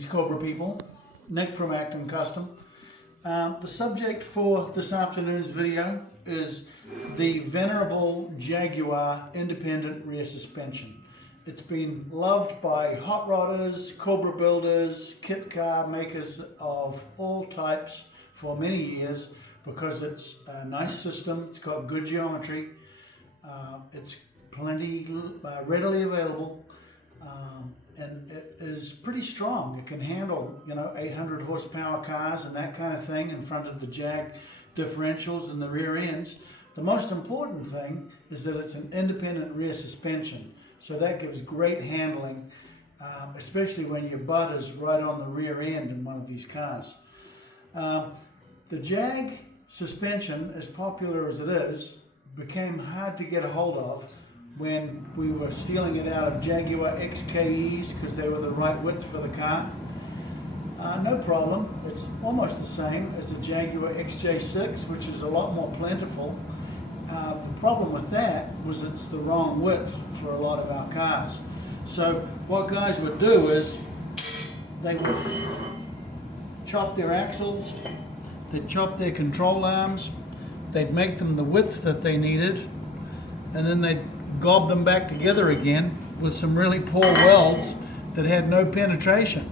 Greetings, Cobra people. Nick from Acton Custom. The subject for this afternoon's video is the venerable Jaguar independent rear suspension. It's been loved by hot rodders, Cobra builders, kit car makers of all types for many years because it's a nice system, it's got good geometry, it's plenty readily available, and it is pretty strong. It can handle, 800 horsepower cars and that kind of thing in front of the Jag differentials and the rear ends. The most important thing is that it's an independent rear suspension, so that gives great handling, especially when your butt is right on the rear end in one of these cars. The Jag suspension, as popular as it is, became hard to get a hold of when we were stealing it out of Jaguar XKEs because they were the right width for the car. No problem, it's almost the same as the Jaguar XJ6, which is a lot more plentiful. The problem with that was it's the wrong width for a lot of our cars. So what guys would do is they would chop their axles, they'd chop their control arms, they'd make them the width that they needed, and then they'd gob them back together again with some really poor welds that had no penetration.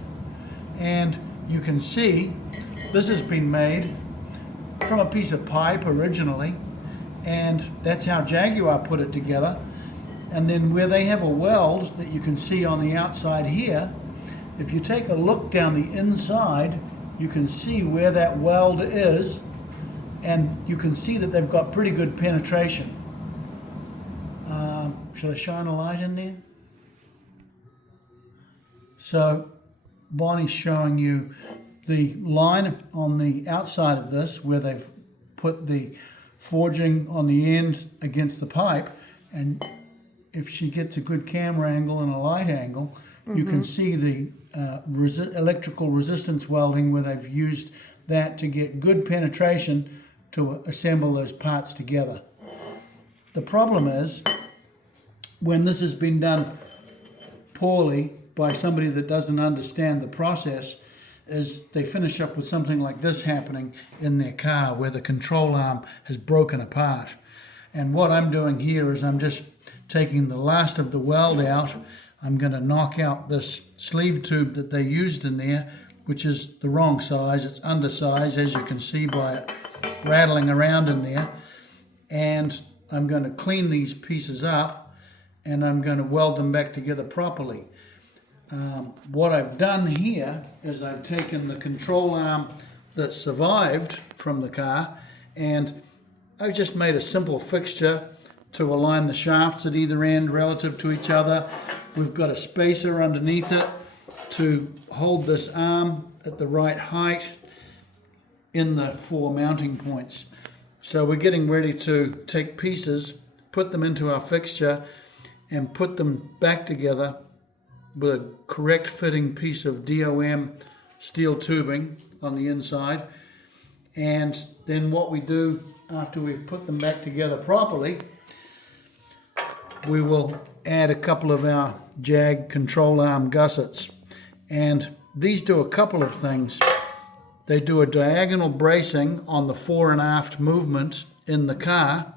And you can see this has been made from a piece of pipe originally, and that's how Jaguar put it together. And then where they have a weld that you can see on the outside here, if you take a look down the inside, you can see where that weld is, and you can see that they've got pretty good penetration. Should I shine a light in there? So Bonnie's showing you the line on the outside of this where they've put the forging on the end against the pipe, and if she gets a good camera angle and a light angle, you can see the electrical resistance welding where they've used that to get good penetration to assemble those parts together. The problem is, when this has been done poorly by somebody that doesn't understand the process, is they finish up with something like this happening in their car where the control arm has broken apart. And what I'm doing here is I'm just taking the last of the weld out. I'm going to knock out this sleeve tube that they used in there, which is the wrong size. It's undersized, as you can see by it rattling around in there. And I'm going to clean these pieces up, and I'm going to weld them back together properly. What I've done here is I've taken the control arm that survived from the car, and I've just made a simple fixture to align the shafts at either end relative to each other. We've got a spacer underneath it to hold this arm at the right height in the 4 mounting points. So we're getting ready to take pieces, put them into our fixture, and put them back together with a correct fitting piece of DOM steel tubing on the inside. And then what we do after we've put them back together properly, we will add a couple of our Jag control arm gussets. And these do a couple of things. They do a diagonal bracing on the fore and aft movement in the car,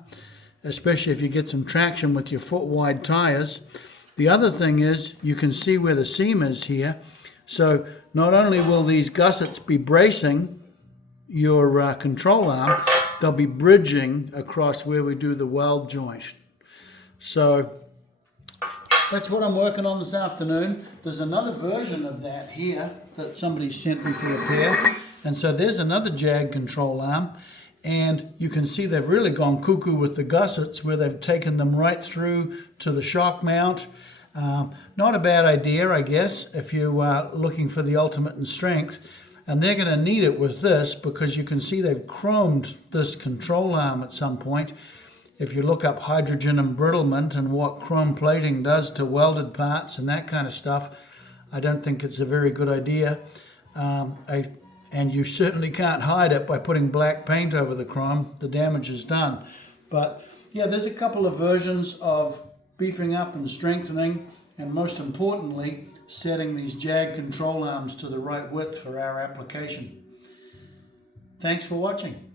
especially if you get some traction with your foot-wide tires. The other thing is you can see where the seam is here. So not only will these gussets be bracing your control arm, they'll be bridging across where we do the weld joint. So that's what I'm working on this afternoon. There's another version of that here that somebody sent me for repair. And so there's another Jag control arm. And you can see they've really gone cuckoo with the gussets where they've taken them right through to the shock mount. Not a bad idea, I guess, if you are looking for the ultimate in strength. And they're going to need it with this because you can see they've chromed this control arm at some point. If you look up hydrogen embrittlement and what chrome plating does to welded parts and that kind of stuff, I don't think it's a very good idea. And you certainly can't hide it by putting black paint over the chrome. The damage is done. But yeah, there's a couple of versions of beefing up and strengthening and most importantly, setting these Jag control arms to the right width for our application. Thanks for watching.